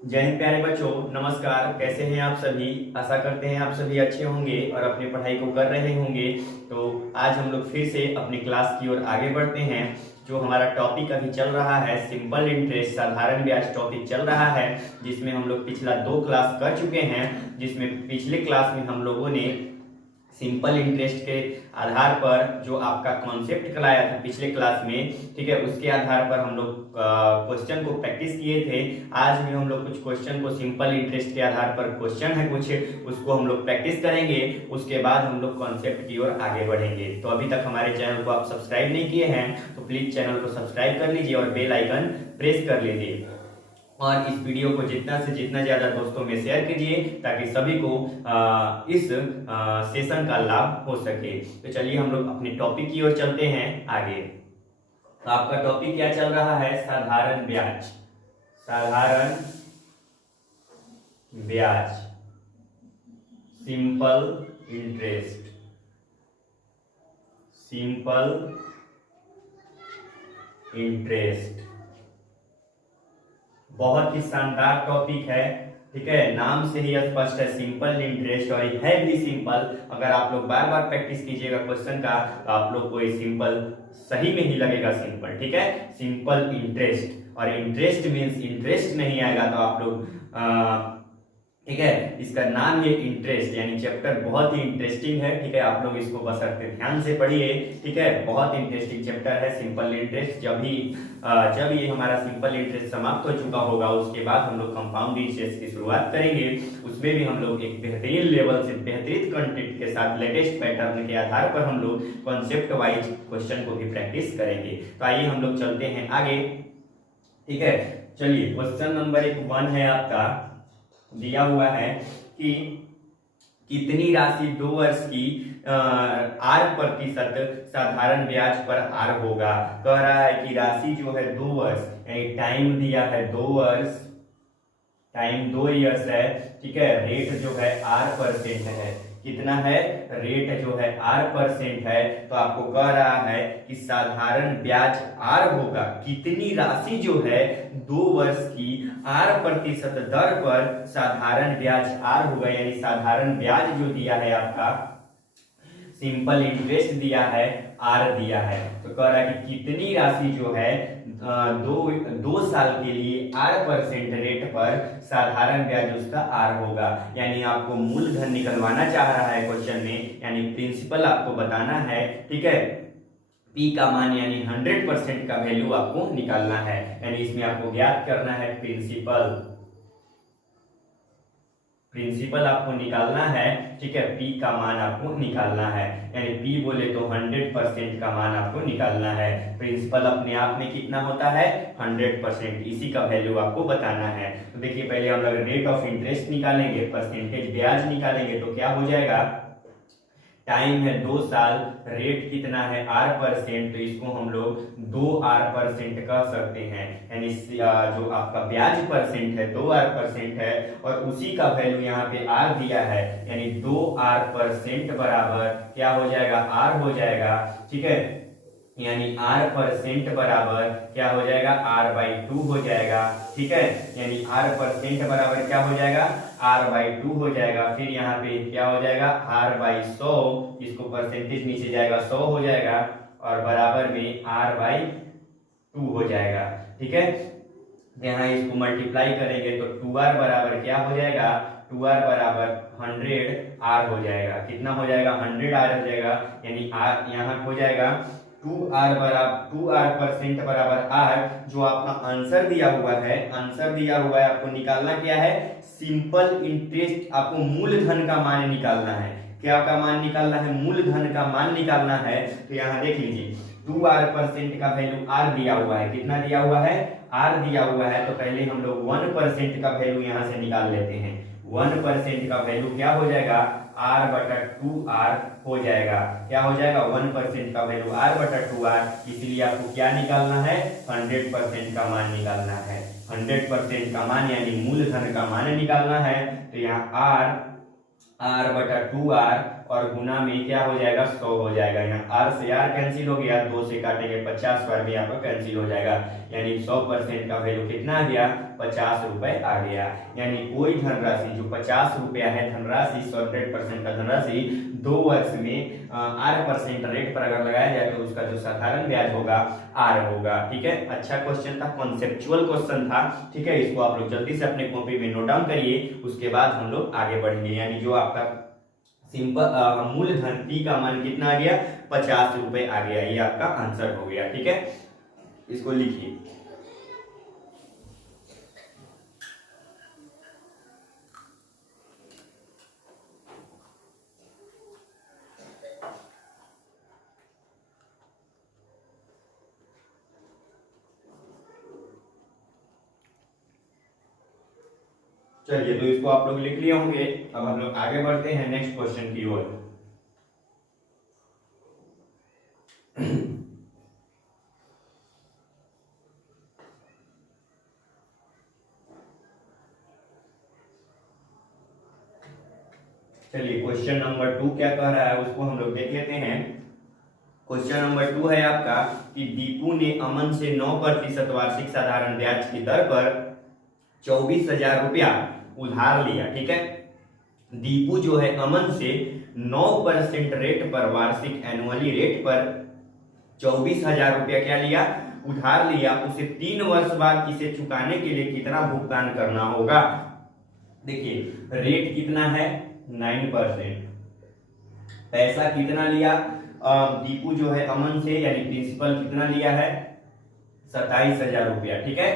जय हिंद प्यारे बच्चों, नमस्कार। कैसे हैं आप सभी? आशा करते हैं आप सभी अच्छे होंगे और अपनी पढ़ाई को कर रहे होंगे। तो आज हम लोग फिर से अपनी क्लास की ओर आगे बढ़ते हैं। जो हमारा टॉपिक अभी चल रहा है सिंपल इंटरेस्ट, साधारण ब्याज टॉपिक चल रहा है, जिसमें हम लोग पिछला 2 क्लास कर चुके हैं। जिसमें पिछले क्लास में हम लोगों ने सिंपल इंटरेस्ट के आधार पर जो आपका कॉन्सेप्ट कराया था पिछले क्लास में, ठीक है, उसके आधार पर हम लोग क्वेश्चन को प्रैक्टिस किए थे। आज भी हम लोग कुछ क्वेश्चन को सिंपल इंटरेस्ट के आधार पर क्वेश्चन है कुछ, उसको हम लोग प्रैक्टिस करेंगे। उसके बाद हम लोग कॉन्सेप्ट की ओर आगे बढ़ेंगे। तो अभी तक हमारे चैनल को आप सब्सक्राइब नहीं किए हैं तो प्लीज चैनल को सब्सक्राइब कर लीजिए और बेल आइकन प्रेस कर लीजिए। और इस वीडियो को जितना से जितना ज्यादा दोस्तों में शेयर कीजिए ताकि सभी को इस सेशन का लाभ हो सके। तो चलिए हम लोग अपने टॉपिक की ओर चलते हैं आगे। तो आपका टॉपिक क्या चल रहा है? साधारण ब्याज। साधारण ब्याज, सिंपल इंटरेस्ट। सिंपल इंटरेस्ट बहुत ही शानदार टॉपिक है, ठीक है। नाम से ही स्पष्ट है सिंपल इंटरेस्ट, और है भी सिंपल। अगर आप लोग बार बार प्रैक्टिस कीजिएगा क्वेश्चन का तो आप लोग को ये सिंपल सही में ही लगेगा सिंपल, ठीक है। सिंपल इंटरेस्ट, और इंटरेस्ट मीन्स इंटरेस्ट नहीं आएगा तो आप लोग ठीक है, इसका नाम ये इंटरेस्ट यानी चैप्टर बहुत ही इंटरेस्टिंग है, ठीक है। आप लोग इसको बशर्ते ध्यान से पढ़िए, ठीक है। बहुत इंटरेस्टिंग चैप्टर है सिंपल इंटरेस्ट। जब ये हमारा सिंपल इंटरेस्ट समाप्त हो चुका होगा उसके बाद हम लोग कंपाउंड इंटरेस्ट की शुरुआत करेंगे। उसमें भी हम लोग एक बेहतरीन लेवल से बेहतरीन कंटेंट के साथ लेटेस्ट पैटर्न के आधार पर हम लोग कॉन्सेप्ट वाइज क्वेश्चन को भी प्रैक्टिस करेंगे। तो आइए हम लोग चलते हैं आगे, ठीक है। चलिए क्वेश्चन नंबर 1 है आपका, दिया हुआ है कि कितनी राशि 2 वर्ष की 8% साधारण ब्याज पर आर होगा। कह रहा है कि राशि जो है 2 वर्ष यानी टाइम दिया है 2 वर्ष, टाइम 2 ईयर्स है, ठीक है। रेट जो है R% है। कितना है? रेट जो है R% है। तो आपको कह रहा है कि साधारण ब्याज R होगा। कितनी राशि जो है 2 वर्ष की R% दर पर साधारण ब्याज R होगा, यानी साधारण ब्याज जो दिया है आपका सिंपल इंटरेस्ट दिया है, आर दिया है। तो कह रहा है कि कितनी राशि जो है दो साल के लिए R% रेट पर साधारण ब्याज उसका आर होगा। यानी आपको मूलधन निकलवाना चाह रहा है क्वेश्चन में, यानी प्रिंसिपल आपको बताना है, ठीक है। पी का मान यानी 100% का वैल्यू आपको निकालना है, यानी इसमें आपको ज्ञात करना है प्रिंसिपल। प्रिंसिपल आपको निकालना है, ठीक है। पी का मान आपको निकालना है, यानी पी बोले तो 100% का मान आपको निकालना है। प्रिंसिपल अपने आप में कितना होता है? 100%। इसी का वैल्यू आपको बताना है। तो देखिए पहले हम लोग रेट ऑफ इंटरेस्ट निकालेंगे, परसेंटेज ब्याज निकालेंगे। तो क्या हो जाएगा? टाइम है 2 साल, रेट कितना है R%, तो इसको हम लोग 2R% कह सकते हैं। यानी जो आपका ब्याज परसेंट है 2R% है, और उसी का वैल्यू यहाँ पे R दिया है, यानी 2R% बराबर क्या हो जाएगा? R हो जाएगा, ठीक है। यानी R% बराबर क्या हो जाएगा? R/2 हो जाएगा, ठीक है। यानी R% बराबर क्या हो जाएगा? R/2 हो जाएगा। फिर यहाँ पे क्या हो जाएगा? R/100, इसको परसेंटेज नीचे जाएगा 100 हो जाएगा, और बराबर में R/2 हो जाएगा, ठीक है। यहाँ इसको मल्टीप्लाई करेंगे तो 2R बराबर क्या हो जाएगा? 2R बराबर 100R हो जाएगा। कितना हो जाएगा? 100R हो जाएगा। यानी R यहाँ हो जाएगा 2R% बराबर R। जो आपका आंसर दिया हुआ है, आंसर दिया हुआ है, आपको निकालना क्या है? Simple interest. आपको मूलधन का मान निकालना है। क्या का मान निकालना है? मूलधन का मान निकालना है। तो यहाँ देख लीजिए 2R% का वैल्यू R दिया हुआ है। कितना दिया हुआ है? R दिया हुआ है। तो पहले हम लोग 1% का वैल्यू यहाँ से निकाल लेते हैं। 1% का वैल्यू क्या हो जाएगा? R/2R हो जाएगा। क्या हो जाएगा? 1% का वैल्यू R/2R। इसलिए आपको क्या निकालना है? 100% का मान निकालना है। 100% का मान यानी मूलधन का मान निकालना है। तो यहाँ R/2R और गुना में क्या हो जाएगा 100 हो जाएगा। यहाँ r से r कैंसिल हो गया, 2 से काटेंगे 50 बार भी आपका कैंसिल हो जाएगा, यानी 100% का वैल्यू कितना आ गया 50 रुपए आ गया। यानी कोई धनराशि जो 50 रुपया है धनराशि 100% का धनराशि 2 वर्ष में r% रेट पर अगर लगाया जाए तो उसका जो साधारण ब्याज होगा r होगा। ठीक है, अच्छा क्वेश्चन था, कॉन्सेप्चुअल क्वेश्चन था। ठीक है, इसको आप लोग जल्दी से अपने कॉपी में नोट डाउन करिए, उसके बाद हम लोग आगे बढ़ेंगे। यानी जो आपका सिंपल मूलधन p का मान कितना आ गया 50 रुपए आ गया, ये आपका आंसर हो गया। ठीक है, इसको लिखिए। चलिए, तो इसको आप लोग लिख लिए होंगे। अब हम लोग आगे बढ़ते हैं नेक्स्ट क्वेश्चन की ओर। चलिए, क्वेश्चन नंबर 2 क्या कह रहा है उसको हम लोग देख लेते हैं। क्वेश्चन नंबर 2 है आपका कि दीपू ने अमन से 9% वार्षिक साधारण ब्याज की दर पर 24,000 रुपया उधार लिया। ठीक है, दीपू जो है अमन से 9% रेट पर वार्षिक एनुअली रेट पर 24,000 रुपया क्या लिया उधार लिया। उसे 3 वर्ष बाद इसे चुकाने के लिए कितना भुगतान करना होगा। देखिए, रेट कितना है 9%, पैसा कितना लिया दीपू जो है अमन से, यानी प्रिंसिपल कितना लिया है 27,000 रुपया। ठीक है,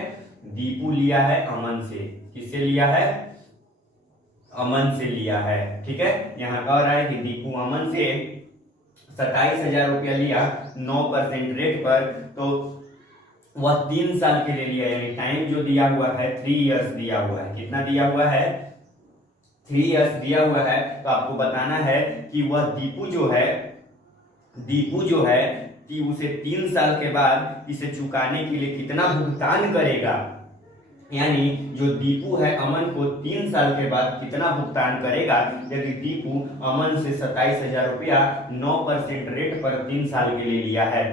दीपू लिया है अमन से, किससे लिया है अमन से लिया है। ठीक है, यहाँ कह रहा है कि दीपू अमन से 27,000 रुपया लिया 9% रेट पर, तो वह 3 साल के लिए लिया, यानी टाइम जो दिया हुआ है 3 इयर्स दिया हुआ है। कितना दिया हुआ है 3 इयर्स दिया हुआ है। तो आपको बताना है कि वह दीपू जो है कि उसे 3 साल के बाद इसे चुकाने के लिए कितना भुगतान करेगा। यानी जो दीपू है अमन को 3 साल के बाद कितना भुगतान करेगा। यदि दीपू अमन से 27,000 रुपया 9% रेट पर 3 साल के लिए लिया है,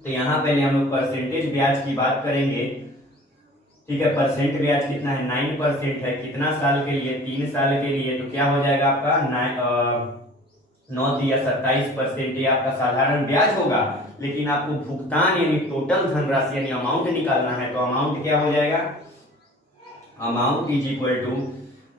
तो यहाँ पहले हम लोग परसेंटेज ब्याज की बात करेंगे। ठीक है, परसेंट ब्याज कितना है 9% है, कितना साल के लिए 3 साल के लिए, तो क्या हो जाएगा आपका 9 दिया 27%, ये आपका साधारण ब्याज होगा। लेकिन आपको भुगतान यानी टोटल धनराशि यानी अमाउंट निकालना है, तो अमाउंट क्या हो जाएगा amount is equal to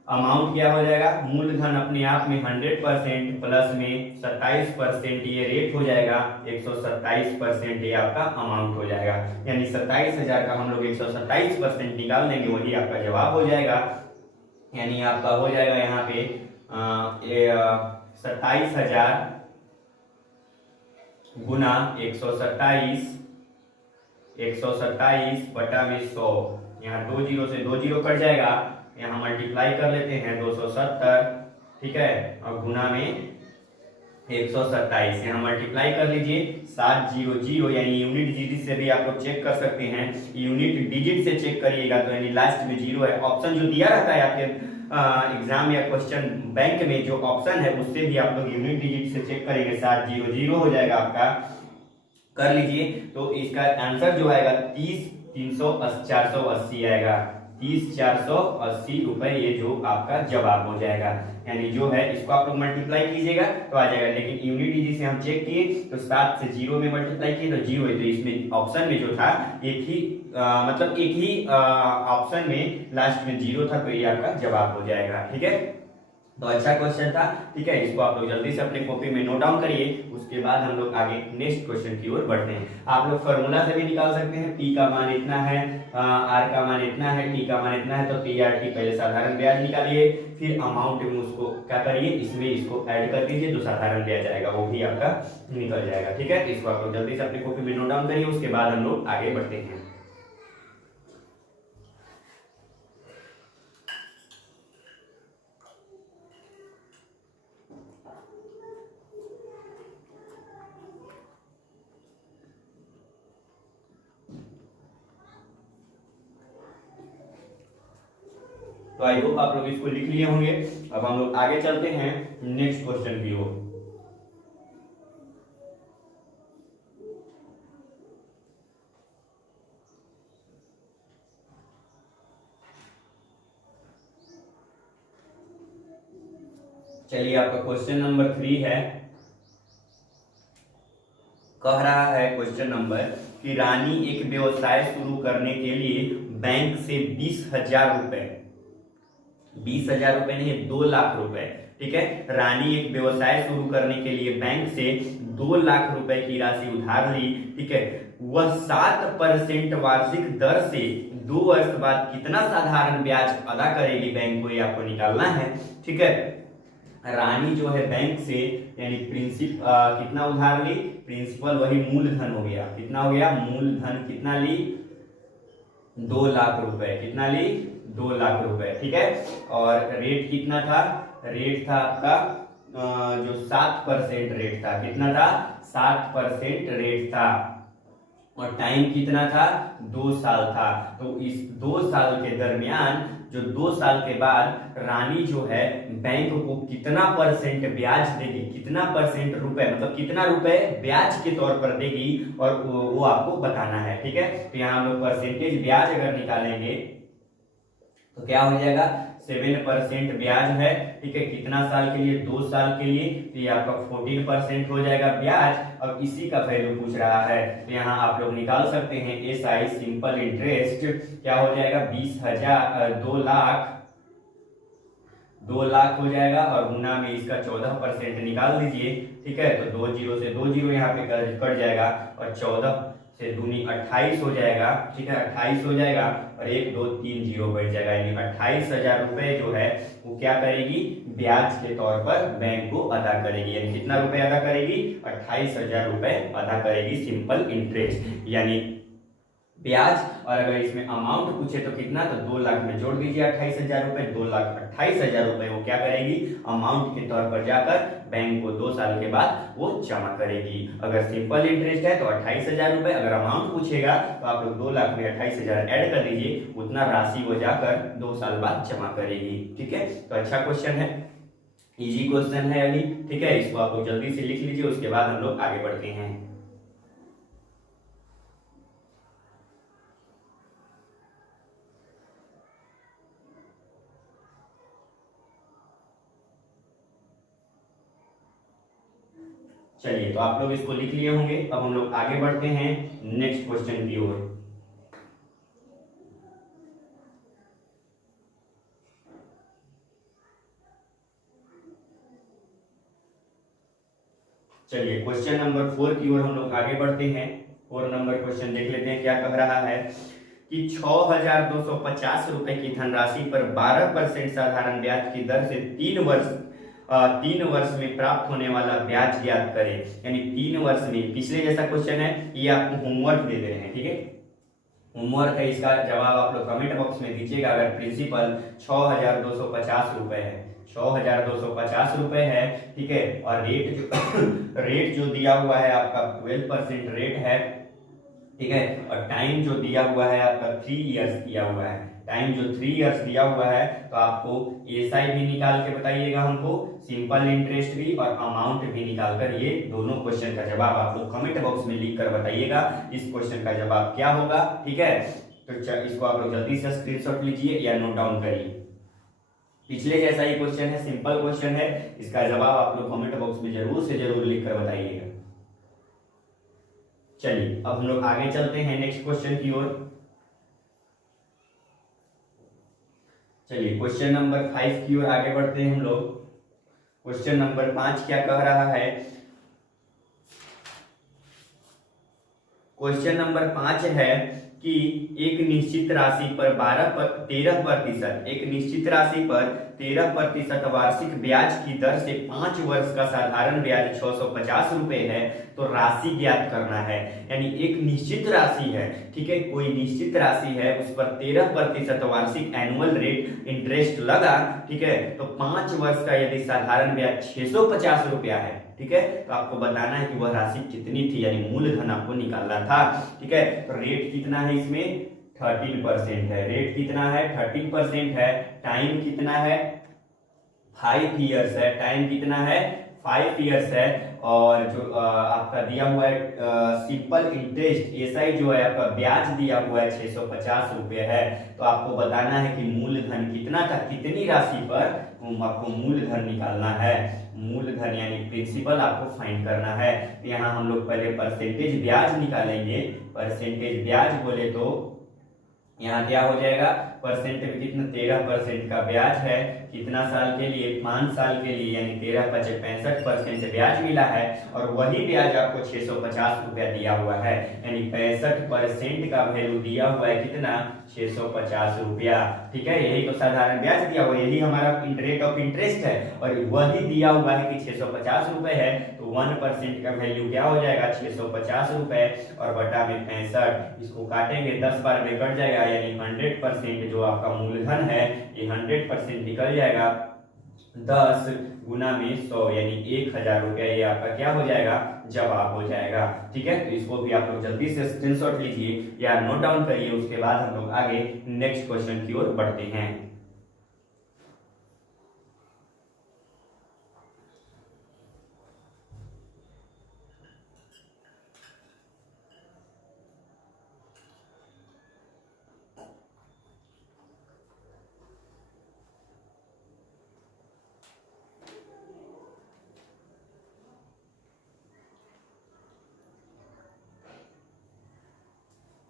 amount क्या हो जाएगा मूलधन अपने आप में 100% प्लस में 27%, ये रेट हो जाएगा 127%, ये आपका अमाउंट हो जाएगा। यानी 27,000 का हम लोग 127% निकाल देंगे, वही आपका जवाब हो जाएगा। यानी आपका हो जाएगा यहाँ पे 27,000 गुना 127 बटा में 100, यहाँ 2 जीरो से 2 जीरो कट जाएगा, यहाँ मल्टीप्लाई कर लेते हैं 270। ठीक है, और गुना में 127, यहाँ मल्टीप्लाई कर लीजिए 700, यानी यूनिट डिजिट से भी आप लोग चेक कर सकते हैं, यूनिट डिजिट से चेक करिएगा तो यानी लास्ट में 0 है। ऑप्शन जो दिया रहता है आपके एग्जाम या क्वेश्चन बैंक में, जो ऑप्शन है उससे भी आप लोग यूनिट डिजिट से चेक करेंगे, 700 हो जाएगा आपका, कर लीजिए। तो इसका आंसर जो आएगा 30,480 आएगा, 30,480 रुपए, ये जो आपका जवाब हो जाएगा। यानी जो है इसको आप लोग मल्टीप्लाई कीजिएगा तो आ जाएगा, लेकिन यूनिट डिजिट से हम चेक किए तो 7 से 0 में मल्टीप्लाई किए तो 0 है, तो इसमें ऑप्शन में जो था एक ही ऑप्शन में लास्ट में 0 था, तो ये आपका जवाब हो जाएगा। ठीक है, तो अच्छा क्वेश्चन था। ठीक है, इसको आप लोग जल्दी से अपने कॉपी में नोट डाउन करिए, उसके बाद हम लोग आगे नेक्स्ट क्वेश्चन की ओर बढ़ते हैं। आप लोग फॉर्मूला से भी निकाल सकते हैं, पी का मान इतना है, आर का मान इतना है, टी का मान इतना है, तो पी आर टी पहले साधारण ब्याज निकालिए, फिर अमाउंट में उसको क्या करिए इसमें इसको ऐड कर दीजिए, जो साधारण ब्याज आएगा वो भी आपका निकल जाएगा। ठीक है, इसको आप लोग जल्दी से अपने कॉपी में नोट डाउन करिए, उसके बाद हम लोग आगे बढ़ते हैं। तो आई होप आप लोग इसको लिख लिए होंगे। अब हम लोग आगे चलते हैं नेक्स्ट क्वेश्चन की ओर। चलिए आपका क्वेश्चन नंबर 3 है। कह रहा है क्वेश्चन नंबर कि रानी एक व्यवसाय शुरू करने के लिए बैंक से 20,000 रुपए, 20,000 रुपए नहीं 2 लाख रुपए, ठीक है। रानी एक व्यवसाय शुरू करने के लिए बैंक से 2 लाख रुपए की राशि उधार ली, ठीक है। वह 7% वार्षिक दर से 2 वर्ष बाद कितना साधारण ब्याज अदा करेगी बैंक को, ये आपको निकालना है, ठीक है। रानी जो है बैंक से यानी कितना उधार ली, प्रिंसिपल वही मूलधन हो गया, कितना हो गया मूलधन, कितना ली 2 लाख रुपए, कितना ली 2 लाख रुपए, ठीक है। और रेट कितना था, रेट था आपका जो 7% रेट था, कितना था 7% रेट था, और टाइम कितना था 2 साल था। तो इस 2 साल के दरमियान जो 2 साल के बाद रानी जो है बैंक को कितना परसेंट ब्याज देगी, कितना परसेंट रुपए मतलब कितना रुपए ब्याज के तौर पर देगी, और वो आपको बताना है, ठीक है। तो यहाँ हम लोग परसेंटेज ब्याज अगर निकालेंगे तो क्या हो जाएगा 7% ब्याज है, ठीक है। कितना साल के लिए 2 साल के लिए, तो ये आपका 14% हो जाएगा ब्याज। अब इसी का वैल्यू पूछ रहा है, तो यहाँ आप लोग निकाल सकते हैं SI सिंपल इंटरेस्ट क्या हो जाएगा 20,000 2 लाख हो जाएगा, और गुना में इसका 14% निकाल दीजिए, ठीक है। तो 2 जीरो से 2 जीरो यहाँ पे कट जाएगा, और 14 से दूनी 28 हो जाएगा, ठीक है 28 हो जाएगा, और 1 2 3 जीरो बढ़ जाएगा, यानी 28,000 रुपए जो है वो क्या करेगी ब्याज के तौर पर बैंक को अदा करेगी। यानी कितना रुपए अदा करेगी 28,000 रुपए अदा करेगी सिंपल इंटरेस्ट यानी ब्याज। और अगर इसमें अमाउंट पूछे तो कितना, तो 2 लाख में जोड़ दीजिए 28,000 रुपए, 2,28,000 रुपए वो क्या करेगी अमाउंट के तौर पर जाकर बैंक को 2 साल के बाद वो जमा करेगी। अगर सिंपल इंटरेस्ट है तो 28,000 रुपए, अगर अमाउंट पूछेगा तो आप लोग 2 लाख में 28,000 ऐड कर दीजिए, उतना राशि वो जाकर 2 साल बाद जमा करेगी, ठीक है। तो अच्छा क्वेश्चन है, इजी क्वेश्चन है अभी, ठीक है। इसको आप लोग जल्दी से लिख लीजिए, उसके बाद हम लोग आगे बढ़ते हैं। चलिए तो आप लोग इसको लिख लिए होंगे। अब हम लोग आगे बढ़ते हैं नेक्स्ट क्वेश्चन की ओर। चलिए क्वेश्चन नंबर 4 की ओर हम लोग आगे बढ़ते हैं। 4 नंबर क्वेश्चन देख लेते हैं क्या कह रहा है कि 6,250 रुपए की धनराशि पर 12% साधारण ब्याज की दर से 3 वर्ष में प्राप्त होने वाला ब्याज ज्ञात करें। यानी 3 वर्ष में, पिछले जैसा क्वेश्चन है, ये आपको होमवर्क दे दे रहे हैं, ठीक है। होमवर्क है, इसका जवाब आप लोग कमेंट बॉक्स में दीजिएगा। अगर प्रिंसिपल 6,250 रुपए है, 6,250 रुपए है, ठीक है, और रेट जो दिया हुआ है आपका 12% रेट है, ठीक है, और टाइम जो दिया हुआ है आपका 3 इयर्स दिया हुआ है, टाइम जो 3 इयर्स दिया हुआ है, तो आपको SI भी निकाल के बताइएगा हमको, सिंपल इंटरेस्ट भी और अमाउंट भी निकालकर ये दोनों क्वेश्चन का जवाब आप लोग कमेंट बॉक्स में लिख कर बताइएगा इस क्वेश्चन का जवाब क्या होगा, ठीक है। तो इसको आप लोग जल्दी से स्क्रीनशॉट लीजिए या नोट डाउन करिए। पिछले जैसा ही क्वेश्चन है, सिंपल क्वेश्चन है, इसका जवाब आप लोग कमेंट बॉक्स में जरूर से जरूर लिख कर बताइएगा। चलिए अब हम लोग आगे चलते हैं नेक्स्ट क्वेश्चन की ओर। चलिए क्वेश्चन नंबर 5 की ओर आगे बढ़ते हैं हम लोग। क्वेश्चन नंबर 5 क्या कह रहा है, क्वेश्चन नंबर 5 है कि एक निश्चित राशि पर 13%, एक निश्चित राशि पर 13% वार्षिक ब्याज की दर से 5 वर्ष का साधारण ब्याज 650 रुपए है, तो राशि ज्ञात करना है। यानी एक निश्चित राशि है, ठीक है, कोई निश्चित राशि है, उस पर 13% वार्षिक एनुअल रेट इंटरेस्ट लगा, ठीक है, तो 5 वर्ष का यदि साधारण ब्याज 650 रुपया है, ठीक है, तो आपको बताना है कि वह राशि कितनी थी, यानी मूलधन आपको निकालना था, ठीक है। तो रेट कितना है इसमें 13% है, रेट कितना है 13% है, टाइम कितना है 5 ईयर्स है, टाइम कितना है 5 ईयर्स है। और जो आपका दिया हुआ है सिंपल इंटरेस्ट एसआई जो है आपका ब्याज दिया हुआ है 650 रुपये है। तो आपको बताना है कि मूलधन कितना था, कितनी राशि पर आपको मूलधन निकालना है। मूलधन यानी प्रिंसिपल आपको फाइंड करना है। यहाँ हम लोग पहले परसेंटेज ब्याज निकालेंगे। परसेंटेज ब्याज बोले तो यहाँ क्या हो जाएगा, परसेंट में कितना 13% का ब्याज है, कितना साल के लिए 5 साल के लिए, यानी 13 × 5 = 65% ब्याज मिला है। और वही ब्याज आपको 650 रुपया दिया हुआ है, यानी 65% का वैल्यू दिया हुआ है कितना 650 रुपया। ठीक है, यही तो साधारण ब्याज दिया हुआ है, यही हमारा रेट ऑफ इंटरेस्ट है। और वही दिया हुआ है कि 650 रुपए है, तो 1% का वैल्यू क्या हो जाएगा 650 रुपए और बटा में 65, इसको काटेंगे 10 बार में कट जाएगा, यानी 100% जो आपका मूलधन है ये 100% निकल जाएगा। 10 गुना में 100 यानी 1000 रुपया, ये आपका क्या हो जाएगा जवाब हो जाएगा। ठीक है, तो इसको भी आप लोग जल्दी से स्क्रीनशॉट लीजिए या नोट डाउन करिए। उसके बाद हम लोग आगे नेक्स्ट क्वेश्चन की ओर बढ़ते हैं।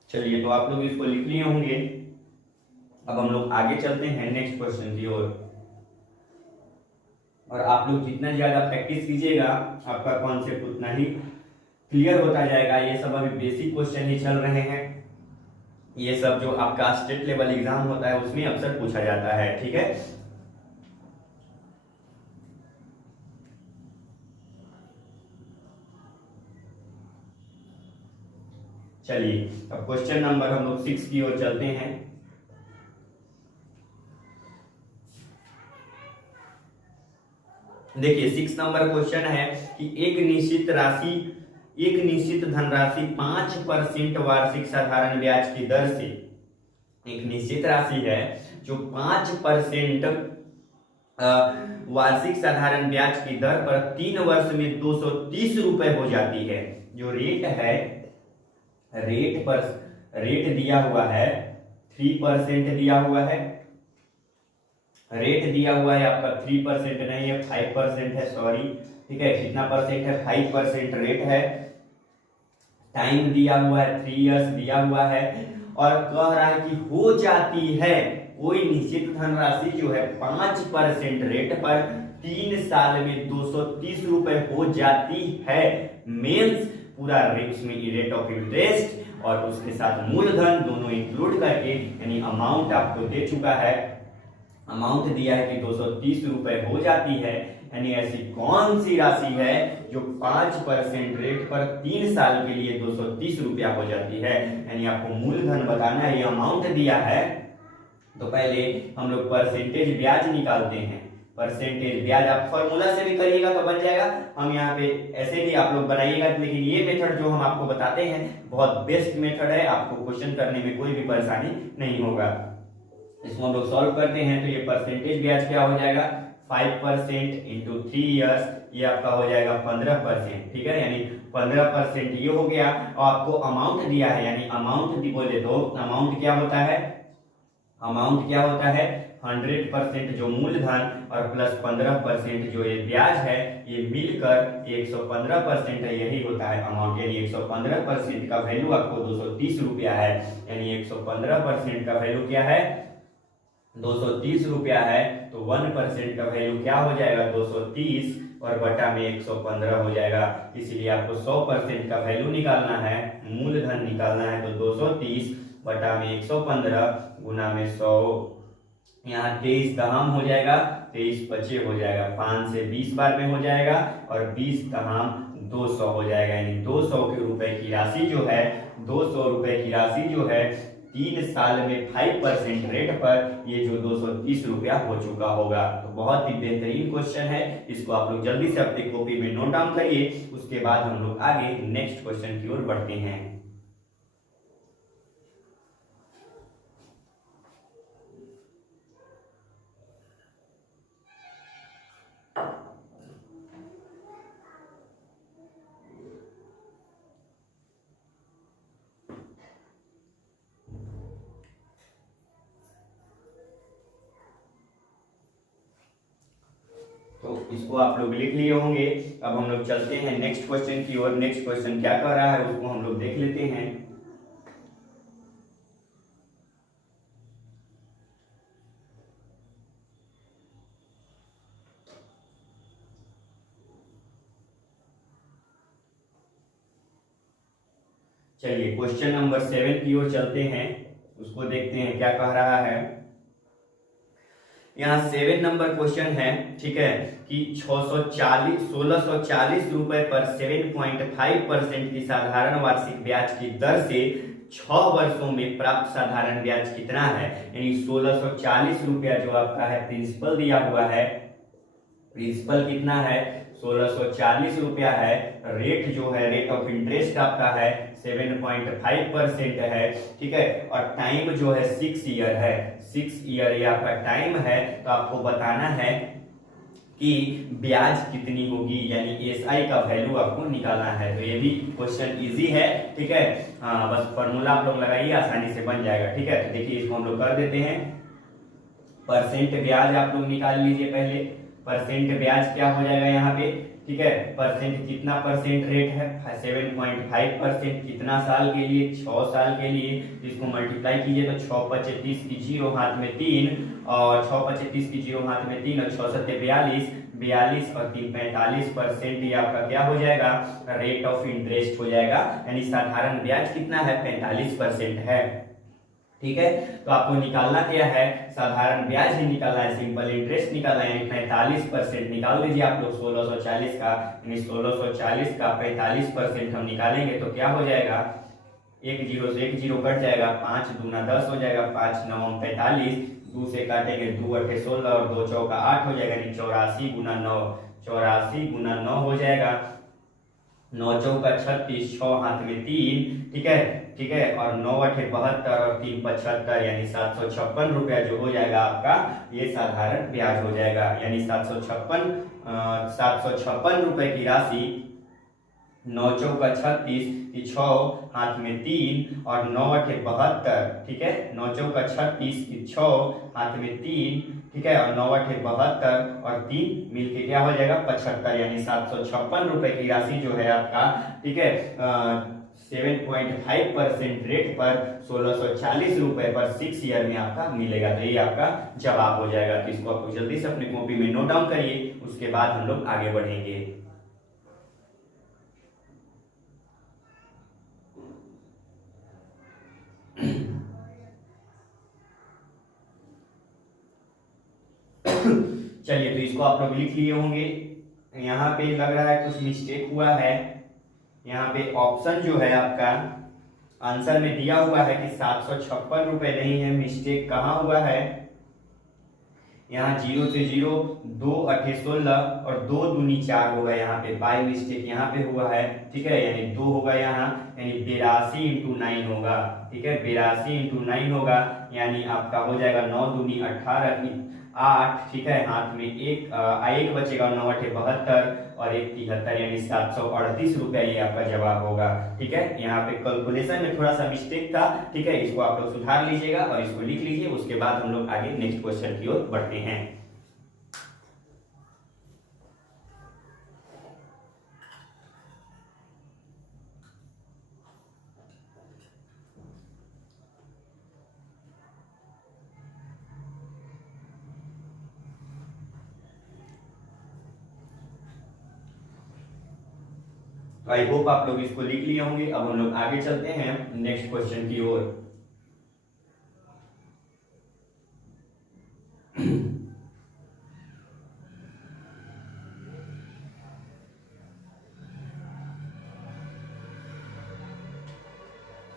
चलिए, तो आप लोग इसको लिख लिए होंगे। अब हम लोग आगे चलते हैं नेक्स्ट क्वेश्चन की ओर। और आप लोग जितना ज्यादा प्रैक्टिस कीजिएगा आपका कॉन्सेप्ट उतना ही क्लियर होता जाएगा। ये सब अभी बेसिक क्वेश्चन ही चल रहे हैं, ये सब जो आपका स्टेट लेवल एग्जाम होता है उसमें अक्सर पूछा जाता है। ठीक है, चलिए अब क्वेश्चन नंबर हम लोग 6 की ओर चलते हैं। देखिए 6 नंबर क्वेश्चन है कि एक निश्चित धनराशि 5% वार्षिक साधारण ब्याज की दर से, एक निश्चित राशि है जो 5% वार्षिक साधारण ब्याज की दर पर 3 वर्ष में 230 रुपए हो जाती है। जो रेट है, रेट दिया हुआ है 3% दिया हुआ है, रेट दिया हुआ है आपका 3% नहीं है 5% है, सॉरी। ठीक है, कितना परसेंट है 5% रेट है। टाइम दिया हुआ है 3 इयर्स दिया हुआ है और कह रहा है कि हो जाती है कोई निश्चित धनराशि जो है 5% रेट पर 3 साल में 230 रुपए हो जाती है। मेंस पूरा इसमें रेट ऑफ इंटरेस्ट और उसके साथ मूलधन दोनों इंक्लूड करके, यानी अमाउंट आपको दे चुका है, अमाउंट दिया है कि 230 रुपए हो जाती है। यानी ऐसी कौन सी राशि है जो 5% रेट पर 3 साल के लिए 230 रुपया हो जाती है, यानी आपको मूलधन बताना है, ये अमाउंट दिया है। तो पहले हम लोग परसेंटेज ब्याज निकालते हैं। परसेंटेज ब्याज आप फॉर्मूला से भी करिएगा तो बन जाएगा, हम यहाँ पे ऐसे भी आप लोग बनाइएगा, लेकिन ये मेथड जो हम आपको बताते हैं बहुत बेस्ट मेथड है, आपको क्वेश्चन करने में कोई भी परेशानी नहीं होगा। इसको हम लोग सॉल्व करते हैं तो ये परसेंटेज ब्याज क्या हो जाएगा 5% इंटू 3 ईयर्स, ये आपका हो जाएगा 15%। ठीक है, यानी 15% ये हो गया। और आपको अमाउंट दिया है, यानी अमाउंट बोले तो अमाउंट क्या होता है, अमाउंट क्या होता है 100% जो मूलधन और प्लस 15% जो ये ब्याज है, ये मिलकर 115% है, यही होता है अमाउंट। यानी 115% का वैल्यू आपको 230 रुपया है, यानी 115% का वैल्यू क्या है 230 रुपया है। तो 1% का वैल्यू क्या हो जाएगा 230 और बटा में 115 हो जाएगा। इसलिए आपको 100% का वैल्यू निकालना है, मूलधन निकालना है, तो 230 बटा में 115 गुना में 100। यहाँ 23 दहाम हो जाएगा, 23 पचे हो जाएगा, 5 से 20 बार में हो जाएगा और 20 दहाम 200 हो जाएगा। यानी 200 के रुपए की राशि जो है 200 रुपए की राशि जो है 3 साल में 5% रेट पर ये जो 230 रुपया हो चुका होगा। तो बहुत ही बेहतरीन क्वेश्चन है, इसको आप लोग जल्दी से अपनी कॉपी में नोट डाउन करिए। उसके बाद हम लोग आगे नेक्स्ट क्वेश्चन की ओर बढ़ते हैं। इसको आप लोग लिख लिए होंगे। अब हम लोग चलते हैं नेक्स्ट क्वेश्चन की ओर। नेक्स्ट क्वेश्चन क्या कह रहा है उसको हम लोग देख लेते हैं। चलिए क्वेश्चन नंबर 7 की ओर चलते हैं, उसको देखते हैं क्या कह रहा है। यहाँ 7 नंबर क्वेश्चन है, ठीक है, कि 1640 रुपए पर 7.5% की साधारण वार्षिक ब्याज की दर से 6 वर्षों में प्राप्त साधारण ब्याज कितना है। यानी 1640 रुपया जो आपका है प्रिंसिपल दिया हुआ है, प्रिंसिपल कितना है 1640 रुपया है। रेट जो है रेट ऑफ इंटरेस्ट आपका है 7.5% है, ठीक है, और टाइम जो है 6 ईयर है। 6 ईयर ये आपका टाइम है। तो आपको बताना है कि ब्याज कितनी होगी, यानी एसआई का वैल्यू आपको निकालना है। तो ये भी क्वेश्चन इजी है, ठीक है। हाँ, बस फॉर्मूला आप लोग लगाइए, आसानी से बन जाएगा, ठीक है। तो देखिए इसको हम लोग कर देते हैं। परसेंट ब्याज आप लोग निकाल लीजिए पहले। परसेंट ब्याज क्या हो जाएगा यहाँ पे, ठीक है। परसेंट कितना परसेंट रेट है 7.5%, कितना साल के लिए 6 साल के लिए। इसको मल्टीप्लाई कीजिए तो 6 5 30 की 0 हाथ में 3, और 6 5 30 की 0 हाथ में 3, और 6 7 42, 42 और 3 45%। ये आपका क्या हो जाएगा, रेट ऑफ इंटरेस्ट हो जाएगा। यानी साधारण ब्याज कितना है 45% है, ठीक है। तो आपको निकालना क्या है, साधारण ब्याज ही निकालना है, सिंपल इंटरेस्ट निकालना है। 45% निकाल दीजिए आप लोग 1640 का, यानी 1640 का 45% हम निकालेंगे तो क्या हो जाएगा, एक जीरो से एक जीरो कट जाएगा, 5 दूना 10 हो जाएगा, 5 9 45, 2 से काटेंगे 2 8 16 और 2 चौका 8 हो जाएगा, यानी 84 गुना 9, 84 गुना 9 हो जाएगा, 9 चौका 36, 6 हाथ में 3, ठीक है, ठीक है, और 9 8 72 और 3 75, यानी 756 रुपया जो हो जाएगा आपका, ये साधारण ब्याज हो जाएगा। यानी 756 रुपए की राशि 9 चौका 36, 6 हाथ में 3 और 9 8 72, ठीक है, 9 चौका 36 की 6 हाथ में 3, ठीक है, और 9 8 72 और 3 मिलके क्या हो जाएगा 75, यानी 756 रुपए की राशि जो है आपका, ठीक है, 7.5% रेट पर 1640 रुपए पर 6 ईयर में आपका मिलेगा। तो ये आपका जवाब हो जाएगा। तो इसको आपको जल्दी से अपनी कॉपी में नोट डाउन करिए, उसके बाद हम लोग आगे बढ़ेंगे। चलिए तो इसको आप लोग लिख लिए होंगे। यहाँ पे लग रहा है कुछ मिस्टेक हुआ है। यहाँ पे ऑप्शन जो है आपका आंसर में दिया हुआ है कि 756 रुपए नहीं है, मिस्टेक कहाँ हुआ है, यहाँ 0 से 0, 2 8 16 और 2 दूनी 4 होगा, यहाँ पे बाय मिस्टेक यहाँ पे हुआ है, ठीक है, यानी 2 होगा यहाँ, यानी 82 × 9 होगा, ठीक है, 82 × 9 होगा, यानी आपका हो जाएगा 9 दूनी 18 8, ठीक है, हाथ में एक बचेगा, 9 8 72 और 1 73, यानी 738 रुपया ये आपका जवाब होगा, ठीक है। यहाँ पे कैलकुलेशन में थोड़ा सा मिस्टेक था, ठीक है, इसको आप लोग सुधार लीजिएगा और इसको लिख लीजिए। उसके बाद हम लोग आगे नेक्स्ट क्वेश्चन की ओर बढ़ते हैं। आई होप आप लोग इसको लिख लिए होंगे। अब हम लोग आगे चलते हैं नेक्स्ट क्वेश्चन की ओर।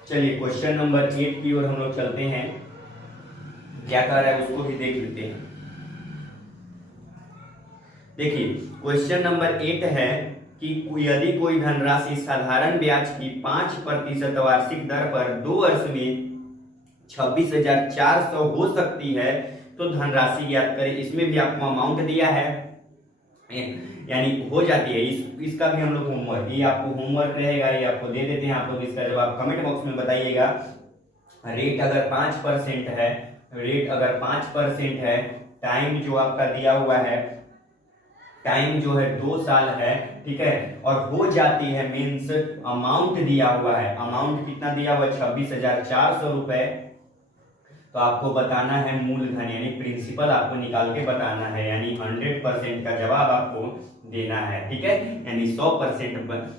चलिए क्वेश्चन नंबर 8 की ओर हम लोग चलते हैं। क्या कह रहा है उसको भी देख लेते हैं। देखिए क्वेश्चन नंबर 8 है कि यदि कोई धनराशि साधारण ब्याज की 5% वार्षिक दर पर 2 वर्ष में 26,400 हो सकती है तो धनराशि ज्ञात करें। इसमें भी आपको अमाउंट दिया है, यानी हो जाती है। इसका भी हम लोग होमवर्क, ये आपको होमवर्क रहेगा, ये आपको दे देते हैं। आप लोग इसका जवाब कमेंट बॉक्स में बताइएगा। रेट अगर 5% है, रेट अगर 5% है, टाइम जो आपका दिया हुआ है, टाइम जो है 2 साल है, ठीक है, और हो जाती है, मीन्स अमाउंट दिया हुआ है, अमाउंट कितना दिया हुआ है 26,400 रुपए। तो आपको बताना है मूलधन यानी प्रिंसिपल आपको निकाल के बताना है, यानी 100% का जवाब आपको देना है, ठीक है, यानी 100%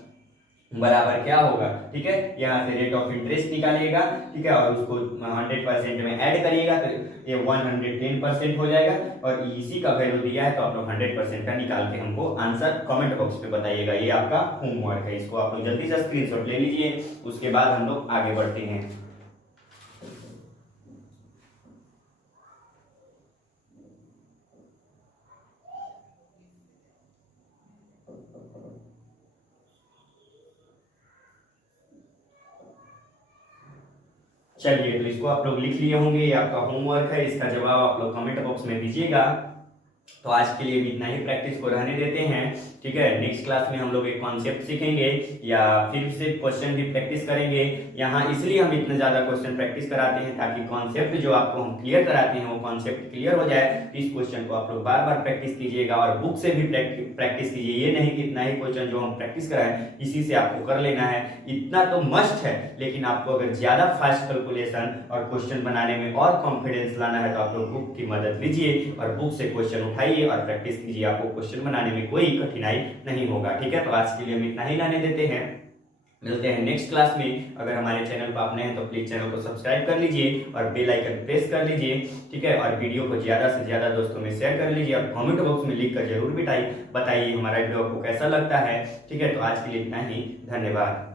बराबर क्या होगा, ठीक है, यहाँ से रेट ऑफ इंटरेस्ट निकालिएगा, ठीक है, और उसको 100% में ऐड करिएगा तो ये 110% हो जाएगा, और इसी का वैल्यू दिया है तो आप लोग 100% का निकाल के हमको आंसर कमेंट बॉक्स पे बताइएगा। ये आपका होमवर्क है, इसको आप लोग जल्दी से स्क्रीनशॉट ले लीजिए, उसके बाद हम लोग आगे बढ़ते हैं। चलिए, तो इसको आप लोग लिख लिए होंगे, ये आपका होमवर्क है, इसका जवाब आप लोग कमेंट बॉक्स में दीजिएगा। तो आज के लिए भी इतना ही प्रैक्टिस को रहने देते हैं, ठीक है। नेक्स्ट क्लास में हम लोग एक कॉन्सेप्ट सीखेंगे या फिर से क्वेश्चन भी प्रैक्टिस करेंगे। यहाँ इसलिए हम इतना ज्यादा क्वेश्चन प्रैक्टिस कराते हैं ताकि कॉन्सेप्ट जो आपको हम क्लियर कराते हैं वो कॉन्सेप्ट क्लियर हो जाए। इस क्वेश्चन को आप लोग बार बार प्रैक्टिस कीजिएगा और बुक से भी प्रैक्टिस कीजिए। ये नहीं कि इतना ही क्वेश्चन जो हम प्रैक्टिस कराएं इसी से आपको कर लेना है, इतना तो मस्ट है, लेकिन आपको अगर ज्यादा फास्ट कैलकुलेशन और क्वेश्चन बनाने में और कॉन्फिडेंस लाना है तो आप लोग बुक की मदद लीजिए और बुक से क्वेश्चन उठाइए और प्रैक्टिस कीजिए। आपको क्वेश्चन बनाने में कोई कठिनाई नहीं होगा, ठीक है। तो आज के लिए हम इतना ही लाने देते हैं, मिलते हैं नेक्स्ट क्लास में। अगर हमारे चैनल पर आप नए हैं तो प्लीज चैनल को सब्सक्राइब कर लीजिए और बेल आइकन प्रेस कर लीजिए, ठीक है, और वीडियो को ज्यादा से ज्यादा दोस्तों में शेयर कर लीजिए और कमेंट बॉक्स में लिखकर जरूर बताइए हमारा वीडियो आपको कैसा लगता है, ठीक है। तो आज के लिए इतना ही, धन्यवाद।